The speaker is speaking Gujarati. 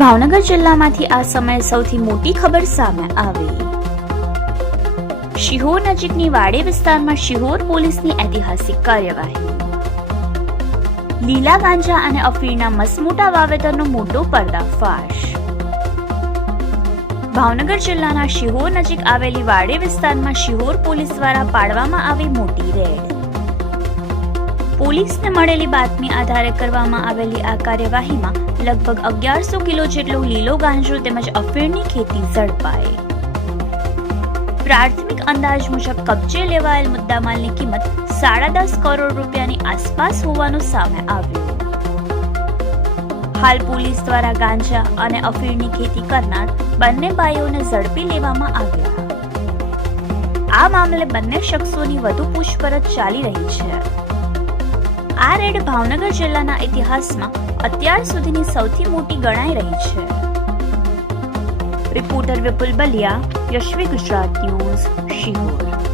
ભાવનગર જિલ્લામાંથી આ સમયે સૌથી મોટી ખબર સામે આવી। શિહોર નજીકની વાડી વિસ્તારમાં શિહોર પોલીસની ઐતિહાસિક કાર્યવાહી। લીલા ગાંજા અને અફીણના મસમોટા વાવેતરનો મોટો પર્દાફાશ। ભાવનગર જિલ્લાના શિહોર નજીક આવેલી વાડી વિસ્તારમાં શિહોર પોલીસ દ્વારા પાડવામાં આવી મોટી રેડ। પોલીસને મળેલી બાતમી આધારે કરવામાં આવેલી આ કાર્યવાહીમાં લગભગ 1100 કિલો જેટલો લીલો ગાંજો તેમજ અફીણની ખેતી ઝડપાઈ। પ્રાથમિક અંદાજ મુજબ કબજે લેવાયેલ મુદ્દામાલની કિંમત 10.5 કરોડ રૂપિયાની આસપાસ હોવાનું સામે આવ્યું। હાલ પોલીસ દ્વારા ગાંજા અને અફીણની ખેતી કરનાર બંને ભાઈઓને ઝડપી લેવામાં આવ્યા। આ મામલે બંને શખ્સોની વધુ પૂછપરછ ચાલી રહી છે। આ રેડ ભાવનગર જિલ્લાના ઇતિહાસમાં અત્યાર સુધીની સૌથી મોટી ગણાઈ રહી છે। રિપોર્ટર વિપુલ બલિયા, યશવી ગુજરાત ન્યૂઝ, શિહોર।